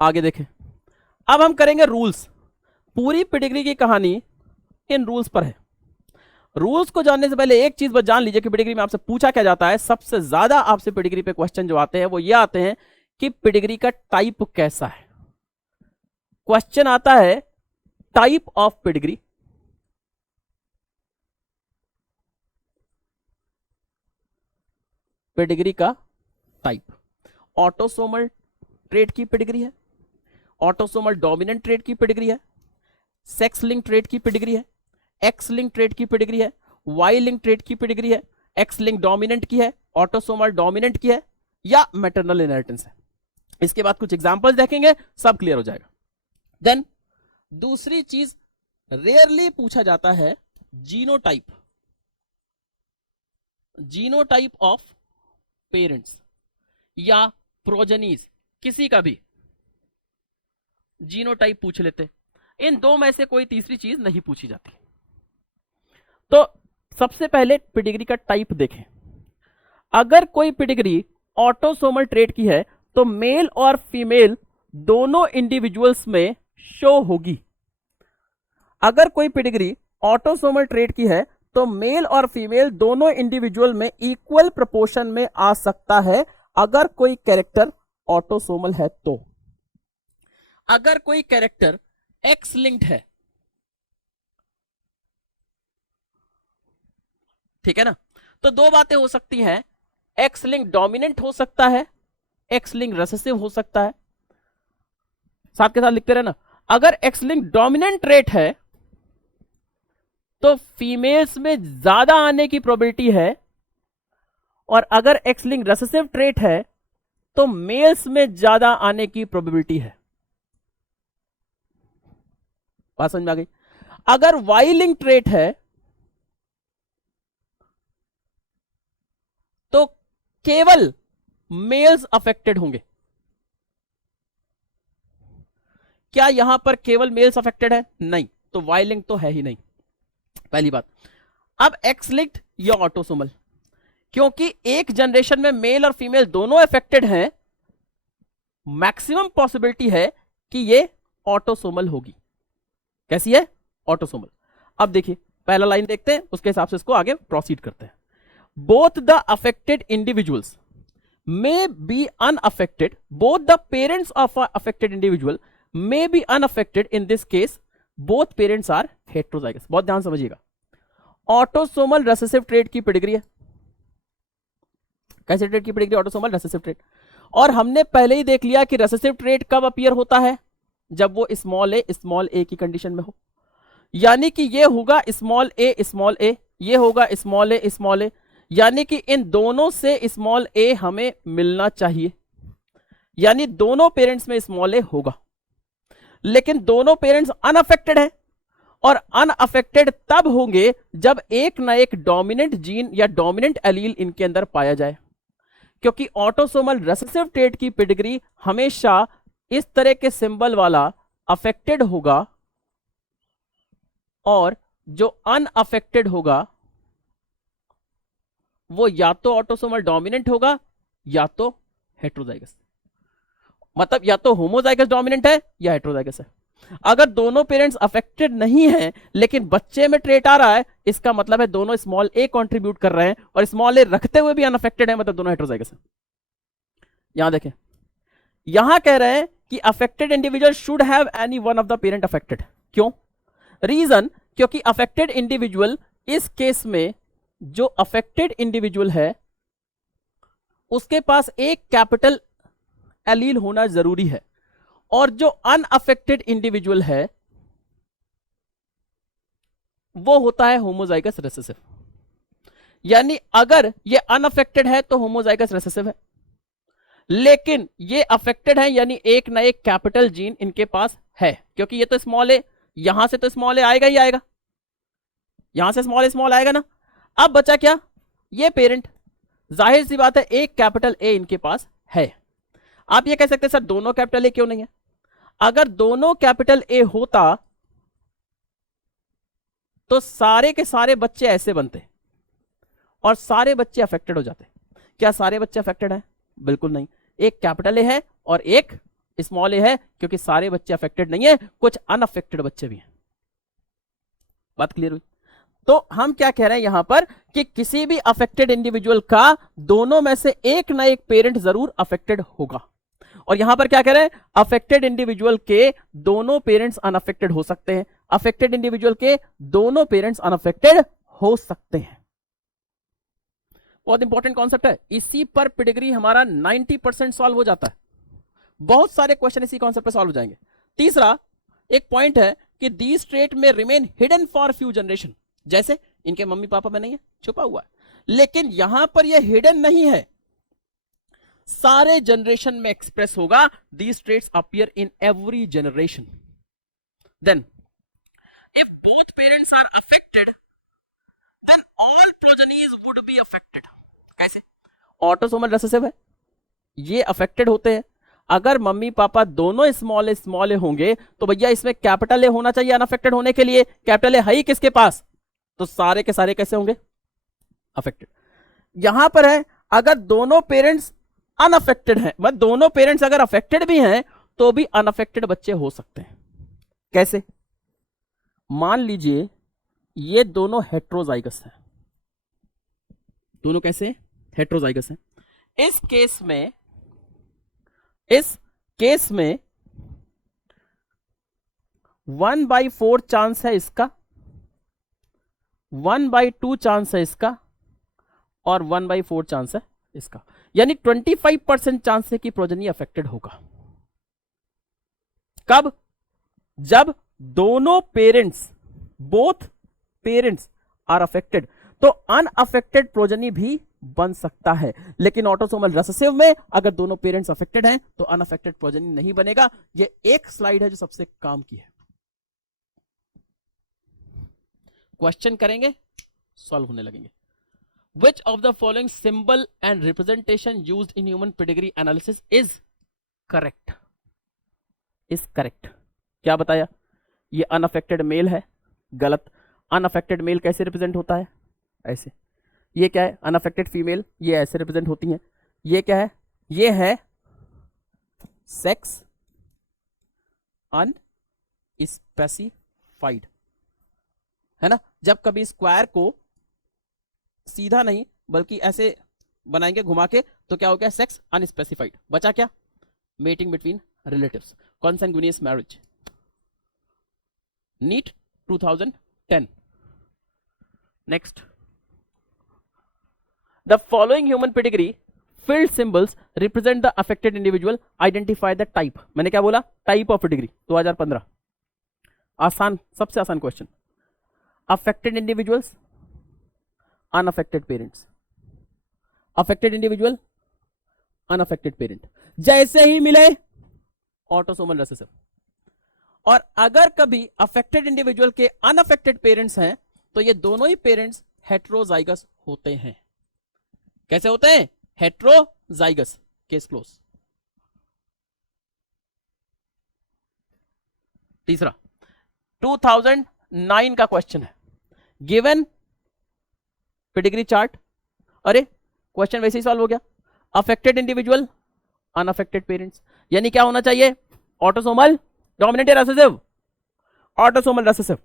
आगे देखें, अब हम करेंगे रूल्स। पूरी पेडिग्री की कहानी इन रूल्स पर है। रूल्स को जानने से पहले एक चीज बस जान लीजिए कि पेडिग्री में आपसे पूछा क्या जाता है। सबसे ज्यादा आपसे पेडिग्री पे क्वेश्चन जो आते हैं वो ये आते हैं कि पेडिग्री का टाइप कैसा है। क्वेश्चन आता है टाइप ऑफ पेडिग्री, पेडिग्री का टाइप। ऑटोसोमल ट्रेट की पेडिग्री है, ऑटोसोमल डोमिनेंट ट्रेट की पेडिग्री है, सेक्स लिंक ट्रेट की पेडिग्री है, एक्स लिंक ट्रेट की पेडिग्री है, वाई लिंक ट्रेट की पेडिग्री है, एक्स लिंक डोमिनेंट की है, ऑटोसोमल डोमिनेंट की है, या मैटरनल इनहेरिटेंस है। इसके बाद कुछ एग्जांपल्स देखेंगे, सब क्लियर हो जाएगा। देन दूसरी चीज रेयरली पूछा जाता है जीनोटाइप, जीनोटाइप ऑफ पेरेंट्स या प्रोजेनीज, किसी का भी जीनोटाइप पूछ लेते। इन दो में से कोई तीसरी चीज नहीं पूछी जाती। तो सबसे पहले पेडिग्री का टाइप देखें। अगर कोई पेडिग्री ऑटोसोमल ट्रेट की है तो मेल और फीमेल दोनों इंडिविजुअल्स में शो होगी। अगर कोई पेडिग्री ऑटोसोमल ट्रेट की है तो मेल और फीमेल दोनों इंडिविजुअल में इक्वल प्रोपोर्शन में आ सकता है, अगर कोई कैरेक्टर ऑटोसोमल है तो। अगर कोई कैरेक्टर एक्स लिंक्ड है, ठीक है ना, तो दो बातें हो सकती हैं। एक्स लिंक डोमिनेंट हो सकता है, एक्स लिंक रिसेसिव हो सकता है। साथ के साथ लिखते रहना। अगर एक्स लिंक डोमिनेंट ट्रेट है तो फीमेल्स में ज्यादा आने की प्रोबेबिलिटी है, और अगर एक्स लिंक रिसेसिव ट्रेट है तो मेल्स में ज्यादा आने की प्रोबेबिलिटी है। बात समझ में आ गई। अगर वाई लिंक ट्रेट है तो केवल मेल्स अफेक्टेड होंगे। क्या यहां पर केवल मेल्स अफेक्टेड है? नहीं, तो वाई लिंक तो है ही नहीं, पहली बात। अब एक्स लिंक्ड या ऑटोसोमल, क्योंकि एक जनरेशन में मेल और फीमेल दोनों अफेक्टेड हैं, मैक्सिमम पॉसिबिलिटी है कि ये ऑटोसोमल होगी। कैसी है? ऑटोसोमल। अब देखिए पहला लाइन देखते हैं, उसके हिसाब से इसको आगे प्रोसीड करते हैं। Both the affected individuals may be unaffected, both the parents of a affected individual may be unaffected, in this case both parents are heterozygous। बहुत ध्यान समझिएगा। ऑटोसोमल रेसेसिव ट्रेट की पेडिग्री है। कैसे ट्रेट की पेडिग्री? Autosomal recessive trait. और हमने पहले ही देख लिया कि रेसेसिव ट्रेट कब अपीयर होता है, जब वो स्मॉल ए की कंडीशन में हो। यानी कि ये होगा स्मॉल ए, ये होगा स्मॉल ए, यानी कि इन दोनों से स्मॉल ए हमें मिलना चाहिए, यानी दोनों पेरेंट्स में स्मॉल ए होगा। लेकिन दोनों पेरेंट्स अनअफेक्टेड हैं, और अनअफेक्टेड तब होंगे जब एक ना एक डोमिनेंट जीन या डोमिनेंट एलील इनके अंदर पाया जाए। क्योंकि ऑटोसोमल रेसेसिव ट्रेट की पेडिग्री हमेशा इस तरह के सिंबल वाला अफेक्टेड होगा, और जो अनअफेक्टेड होगा वो या तो ऑटोसोमल डोमिनेंट होगा या तो हेट्रोजाइगस। मतलब या तो होमोजाइगस डोमिनेंट है या हेट्रोजाइगस है। अगर दोनों पेरेंट्स अफेक्टेड नहीं हैं लेकिन बच्चे में ट्रेट आ रहा है, इसका मतलब है दोनों स्मॉल ए कंट्रीब्यूट कर रहे हैं, और स्मॉल ए रखते हुए भी अनअफेक्टेड है, मतलब दोनों हेट्रोजाइगस है। यहां देखें, यहां कह रहे हैं कि affected individual should have any one of the parent affected. क्यों? रीजन, क्योंकि अफेक्टेड इंडिविजुअल, इस केस में जो अफेक्टेड इंडिविजुअल है उसके पास एक कैपिटल एलील होना जरूरी है, और जो अनअफेक्टेड इंडिविजुअल है वो होता है होमोजाइगस रेसेसिव। यानी अगर ये अनअफेक्टेड है तो होमोजाइगस रेसेसिव है, लेकिन ये अफेक्टेड है यानी एक ना एक कैपिटल जीन इनके पास है। क्योंकि ये तो स्मॉल ए, यहां से तो स्मॉल ए आएगा ही आएगा, यहां से स्मॉल आएगा ना। अब बचा क्या? ये पेरेंट, जाहिर सी बात है एक कैपिटल ए इनके पास है। आप ये कह सकते हैं सर दोनों कैपिटल ए क्यों नहीं है? अगर दोनों कैपिटल ए होता तो सारे के सारे बच्चे ऐसे बनते और सारे बच्चे अफेक्टेड हो जाते। क्या सारे बच्चे अफेक्टेड हैं? बिल्कुल नहीं। एक कैपिटल ए है और एक स्मॉल ए है क्योंकि सारे बच्चे अफेक्टेड नहीं है, कुछ अनअफेक्टेड बच्चे भी हैं। बात क्लियर हुई? तो हम क्या कह रहे हैं यहां पर कि किसी भी अफेक्टेड इंडिविजुअल का दोनों में से एक ना एक पेरेंट जरूर अफेक्टेड होगा। और यहां पर क्या कह रहे हैं, अफेक्टेड इंडिविजुअल के दोनों पेरेंट्स अनअफेक्टेड हो सकते हैं, अफेक्टेड इंडिविजुअल के दोनों पेरेंट्स अनअफेक्टेड हो सकते हैं। बहुत इंपॉर्टेंट कॉन्सेप्ट है, इसी पर पेडिग्री हमारा 90% सॉल्व हो जाता है। बहुत सारे क्वेश्चन इसी कॉन्सेप्ट पे सॉल्व हो जाएंगे। तीसरा एक पॉइंट है कि दीज ट्रेट में remain hidden for few generation, जैसे इनके मम्मी पापा में नहीं है, छुपा हुआ है, लेकिन यहां पर यह हिडन नहीं है, सारे जनरेशन में एक्सप्रेस होगा। These traits appear in every generation. Then if both parents are affected then all progenies would be affected. कैसे? ऑटोसोमल रिसेसिव है, ये अफेक्टेड होते हैं। अगर मम्मी पापा दोनों स्मॉल ए होंगे तो भैया इसमें कैपिटल ए होना चाहिए अनअफेक्टेड होने के लिए। कैपिटल ए है ही किसके पास, तो सारे के सारे कैसे होंगे, अफेक्टेड। यहां पर है अगर दोनों पेरेंट्स अनअफेक्टेड हैं, मतलब दोनों पेरेंट्स अगर अफेक्टेड भी हैं तो भी अनअफेक्टेड बच्चे हो सकते हैं। कैसे? मान लीजिए ये दोनों हेट्रोजाइगस हैं, दोनों कैसे हेट्रोजाइगस हैं। इस केस में 1/4 चांस है इसका, 1/2 चांस है इसका, और 1/4 चांस है इसका, यानी 25% चांस है कि प्रोजेनी अफेक्टेड होगा। कब? जब दोनों parents, both parents are affected, तो अनअफेक्टेड प्रोजेनी भी बन सकता है। लेकिन ऑटोसोमल रिसेसिव में अगर दोनों पेरेंट्स अफेक्टेड हैं तो अनअफेक्टेड प्रोजेनी नहीं बनेगा। ये एक स्लाइड है जो सबसे काम की है। क्वेश्चन करेंगे, सॉल्व होने लगेंगे। Which of the following symbol and representation used in human pedigree analysis is correct? Is correct. क्या बताया? ये अनअफेक्टेड मेल है, गलत। अनअफेक्टेड मेल कैसे रिप्रेजेंट होता है? ऐसे। ये क्या है? अनअफेक्टेड फीमेल, ये ऐसे रिप्रेजेंट होती हैं। ये क्या है? ये है सेक्स अनस्पेसिफाइड, है ना। जब कभी स्क्वायर को सीधा नहीं बल्कि ऐसे बनाएंगे घुमा के तो क्या हो गया? Sex unspecified. बचा क्या? Mating between relatives, consanguineous marriage. NEET 2010। Next, the following human pedigree filled symbols represent the affected individual, identify the type. मैंने क्या बोला? Type of pedigree, 2015। आसान, सबसे आसान question. Affected individuals, unaffected parents, affected individual, unaffected parent, जैसे ही मिले autosomal recessive. और अगर कभी अफेक्टेड इंडिविजुअल के अनअफेक्टेड पेरेंट्स हैं तो ये दोनों ही पेरेंट्स हेट्रोजाइगस होते हैं। कैसे होते हैं? हेट्रोजाइगस। Case close. तीसरा 2009 का क्वेश्चन है, गिवन पेडिग्री चार्ट। अरे क्वेश्चन वैसे ही सॉल्व हो गया। अफेक्टेड इंडिविजुअल, अनअफेक्टेड पेरेंट्स, यानी क्या होना चाहिए? ऑटोसोमल डोमिनेंट या रिसेसिव? Autosomal recessive.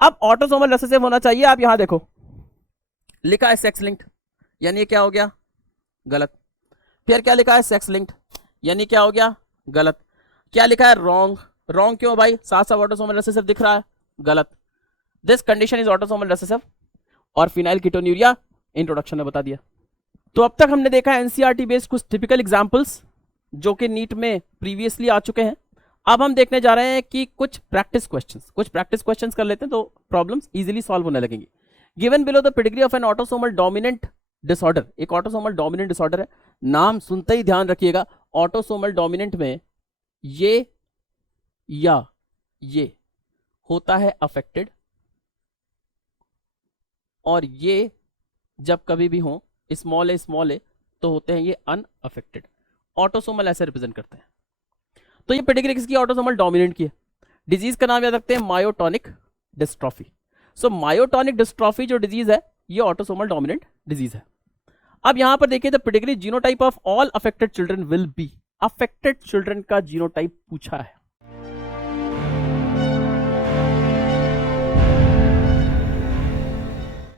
अब ऑटोसोमल रिसेसिव होना चाहिए। आप यहां देखो लिखा है सेक्स लिंक्ड, यानी ये क्या हो गया? गलत। फिर क्या लिखा है? सेक्स लिंक्ड, यानी क्या हो गया? गलत। क्या लिखा है? रॉन्ग। रॉन्ग क्यों भाई? साथ साथ ऑटोसोमल रिसेसिव दिख रहा है, गलत। This condition is autosomal recessive. और फिनाइल कीटोन्यूरिया इंट्रोडक्शन में बता दिया। तो अब तक हमने देखा एनसीईआरटी बेस्ड कुछ टिपिकल एग्जांपल्स जो कि नीट में प्रीवियसली आ चुके हैं। अब हम देखने जा रहे हैं कि कुछ प्रैक्टिस क्वेश्चंस कर लेते हैं तो प्रॉब्लम्स इजीली सॉल्व होने लगेंगी। Given below the pedigree of N autosomal dominant disorder, एक ऑटोसोमल डोमिनेंट डिसऑर्डर है। नाम सुनते ही ध्यान रखिएगा, ऑटोसोमल डोमिनेंट में ये या ये होता है अफेक्टेड, और ये जब कभी भी हो स्मॉल ए तो होते हैं ये अनअफेक्टेड। ऑटोसोमल ऐसे रिप्रेजेंट करते हैं। तो ये पेडिग्री किसकी? ऑटोसोमल डोमिनेंट की है। डिजीज का नाम याद रखते हैं, मायोटोनिक डिस्ट्रॉफी। सो मायोटोनिक डिस्ट्रॉफी जो डिजीज है ये ऑटोसोमल डोमिनेंट डिजीज है। अब यहां पर देखिए, the pedigree genotype of all affected children will be. Affected children का जीनोटाइप पूछा है।